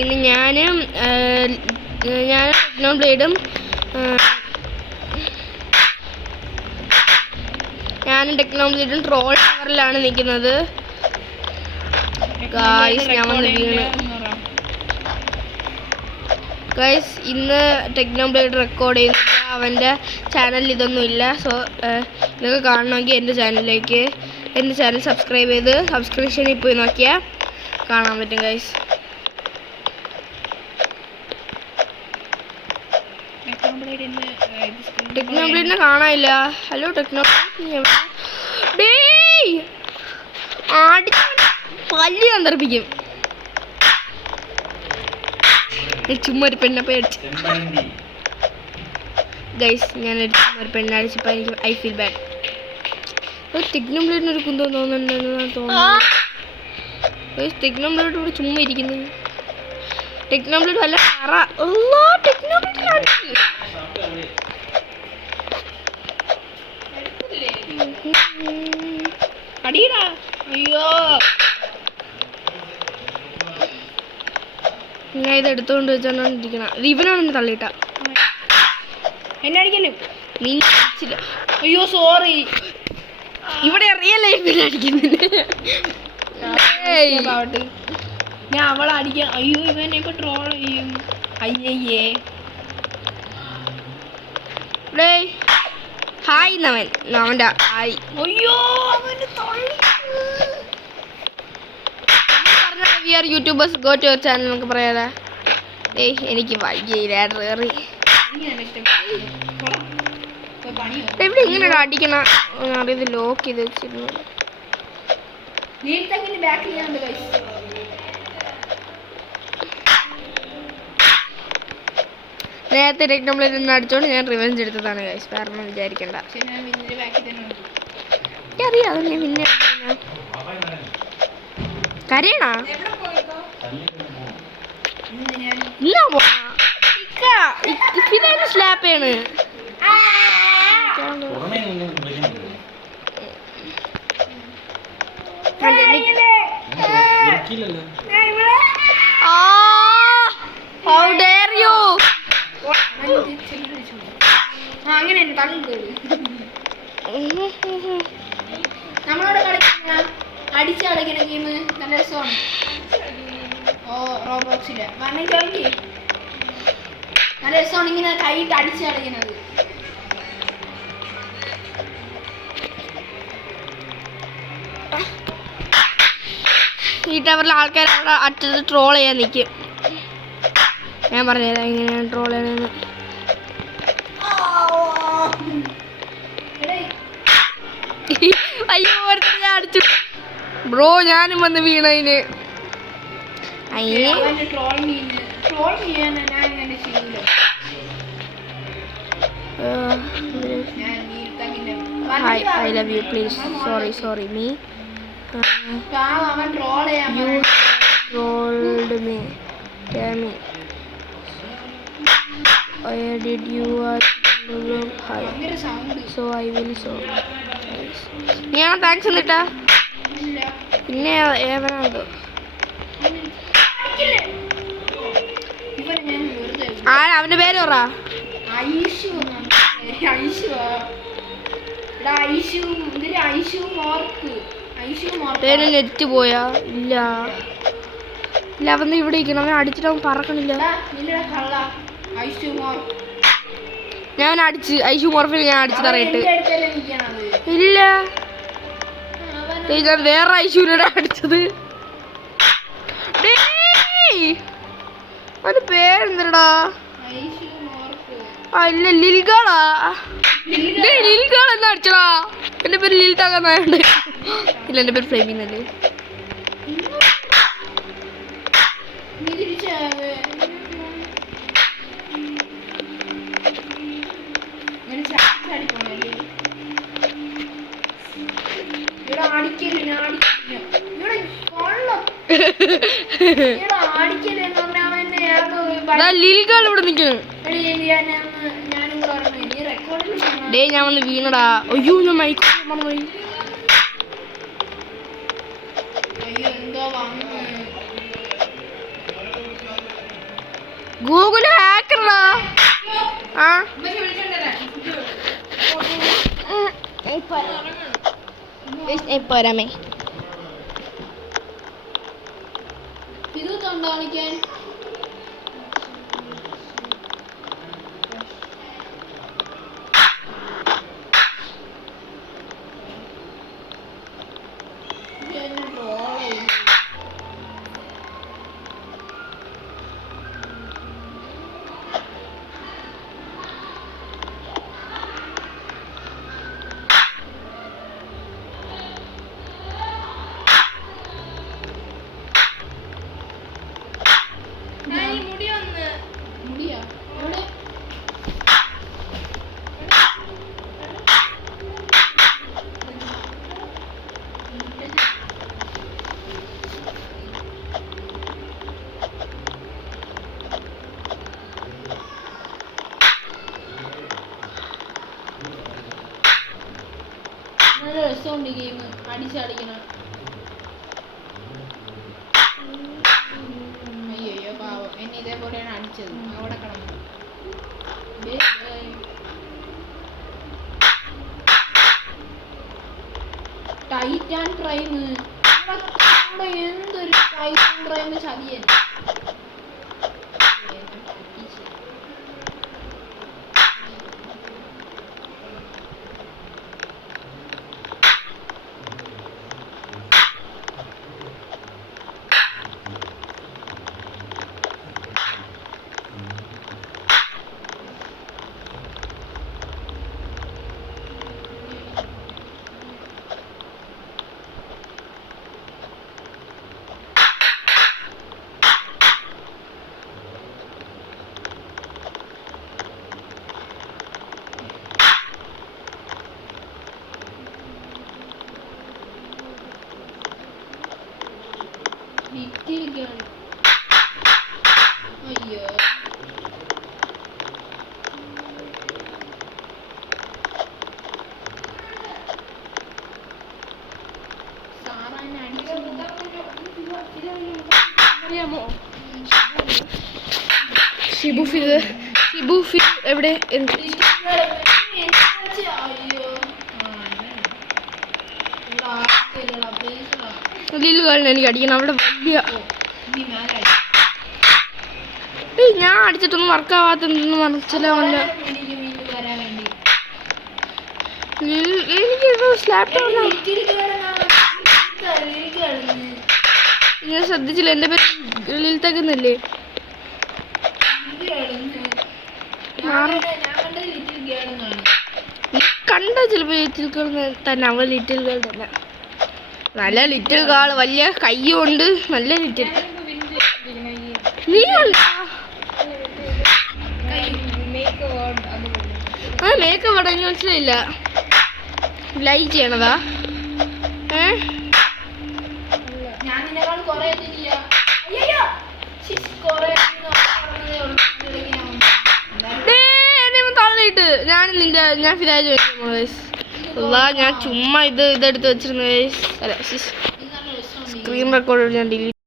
ഇന്ന് ഞാനും ടെക്നോബ്ലേഡും ട്രോൾ ടവറിലാണ് നിൽക്കുന്നത്. ഗായ്സ് ഞാൻ വന്ന് വീണ്. ഗൈസ് ഇന്ന് ടെക്നോബ്ലേഡ് റെക്കോർഡ് ചെയ്യുന്നില്ല. അവൻ്റെ ചാനലിൽ ഇതൊന്നും ഇല്ല. സോ ഇതൊക്കെ കാണണമെങ്കിൽ എൻ്റെ ചാനൽ സബ്സ്ക്രൈബ് ചെയ്ത് സബ്സ്ക്രിപ്ഷനിൽ പോയി നോക്കിയാൽ കാണാൻ പറ്റും ഗൈസ്. ടെക്നോബ്ലേഡിനെ കാണാനില്ല. ഹലോ ടെക്നോബ്ലേഡ് പല്ലി അന്തർപ്പിക്കും. ചുമ്മാ ഒരു പെണ്ണെ പേടിച്ച് ഗൈസ് ഞാനൊരു ചുമ്മാ ഒരു പെണ്ണെ അടിച്ചപ്പോൾ എനിക്ക് ഐ ഫീൽ ബാഡ്. ടെക്നോബ്ലേഡിന് ഒരു കുന്തം തോന്നുന്നുണ്ടെന്ന് തോന്നുന്നു. ടെക്നോബ്ലേഡ് ഇവിടെ ചുമ്മാ ഇരിക്കുന്നു. ടെക്നോബ്ലേഡ് വല്ല പറ അടിയടാ. അയ്യോ ഞാൻ ഇത് എടുത്തോണ്ട് വെച്ചോണ്ടിരിക്കണ. ഇവനാണ് എന്നെ തള്ളിയിട്ട. എന്നെ അടിക്കല്ലേ നീ അടിച്ചില്ല. അയ്യോ സോറി. ഇവിടെ റിയൽ ലൈഫിൽ അടിക്കുന്നില്ല. ഞാൻ അവളെ അടിക്കാൻ. അയ്യോ ഇവനെ ഇപ്പൊ ട്രോൾ ചെയ്യും. അയ്യേ ഹായ് അവൻ്റെ ഹായ്. അയ്യോ അവന് we are YouTubers go to your channel നമുക്ക് പറയാതെ. എനിക്ക് വയ്യ കയറി എവിടെ ഇങ്ങനെ അടിക്കണ അറിയത്. ലോക്ക് ചെയ്ത് വെച്ചിരുന്നു. നേരത്തെ ടെക്നോബ്ലേഡ് നിന്ന് അടിച്ചോണ്ട് ഞാൻ റിവെഞ്ച് എടുത്തതാണ് ഗൈസ്. വേറെ ഒന്നും വിചാരിക്കണ്ട. അറിയാം അതന്നെ. പിന്നെ കരയണ സ്ലാപ്പാണ്. How dare you? അങ്ങനെ നമ്മളോട് കളിക്കുന്ന അടിച്ചു കളിക്കുന്ന ഗെയിം നല്ല രസമാണ്. റോബോക്സിലെ നല്ല രസമാണ്. ഇങ്ങനെ കൈയിട്ട് അടിച്ചു കളിക്കുന്നത്. ഈ ടവറിലെ ആൾക്കാർ അവിടെ അറ്റത്ത് ട്രോൾ ചെയ്യാൻ നിൽക്കും. ഞാൻ പറഞ്ഞുതരാം എങ്ങനെയാണ് ട്രോൾ ചെയ്യണമെന്ന്. അയ്യോ ഞാൻ അടിച്ചു ബ്രോ. ഞാനും വന്ന് വീണതിന്. I love you please. Sorry me. You trolled me. Tell me. Where did you hi? So I will so. ഞാൻ താങ്ക്സ് എന്നിട്ടാ പിന്നെ ഏവനാന്തോ അവന്റെ പേര് പറ. നെറ്റ് പോയാ ഇല്ല അവൻ ഇവിടെ ഇരിക്കണം. അവൻ അടിച്ചിട്ട് അവൻ പറക്കണില്ല. ഞാൻ അടിച്ച് ഐഷു മോർഫിൽ ഞാൻ അടിച്ചു തറയിട്ട് ഇല്ല. ഞാൻ വേറെ ഐഷുവിനോട് അടിച്ചത്. അവന്റെ പേരെന്തടാ? ഇല്ല ലിൽഗാളാ. ലിൽഗാൾ എന്നാ അടിച്ചടാ. എന്റെ പേര് ലിൽ താകാന്നായുണ്ട്. ഇല്ല എന്റെ പേര് ഫ്ലെയിമിന്നല്ലേ. ലിൽഗാൾ ഇവിടെ നിൽക്കുന്നു. ഞാൻ വന്ന് വീണടാ. അയ്യോ ഞാൻ മൈക്ക് മറന്നുപോയി. ഗൂഗിൾ ഹാക്കറാ. ആ പോരാമേ. ഇത് കാണിക്കാൻ മുടിയാ എവിടെ നല്ല രസമുണ്ട് ഗെയിം അടിച്ചടിക്കണം. അയ്യോ പാവം എന്നെ ഇതേപോലെയാണ് അടിച്ചത്. അവിടെ കിടന്നു ടൈറ്റാൻ പ്രൈം. എന്തൊരു ടൈറ്റാൻ പ്രൈം ചതിയൻ. Little girl. അയ്യോ സാറാനെ അറിയാമോ? ഷിബു ഫിദ് എവിടെ? ലിറ്റിൽ ഗേളിനെ എനിക്ക് അടിക്കണം. അവിടെ വലിയ ഞാൻ അടിച്ചിട്ടൊന്നും വർക്കാവാത്തൊന്നും മനസ്സിലാവില്ല. എനിക്ക് സ്ലാപ്പ് ഞാൻ ശ്രദ്ധിച്ചില്ല. എൻ്റെ പേര് ലിൽത്തകുന്നില്ലേ? കണ്ട ചിലപ്പോ ലിറ്റിൽ ഗേൾ തന്നെ. അവൾ ലിറ്റിൽ ഗേൾ തന്നെ. നല്ല ലിറ്റിൽ ഗേൾ, വലിയ കയ്യുണ്ട്. നല്ല ലിറ്റിൽ. നീ മേക്കപ്പ് അടങ്ങി മനസ്സിലായില്ല. ലൈക്ക് ചെയ്യണതാ? തള്ളിയിട്ട് ഞാൻ ഫിദായ ഞാൻ ചുമ്മാ ഇതെടുത്ത് വെച്ചിരുന്നു. സ്ക്രീൻ റെക്കോർഡ് ഞാൻ ഡിലീറ്റ്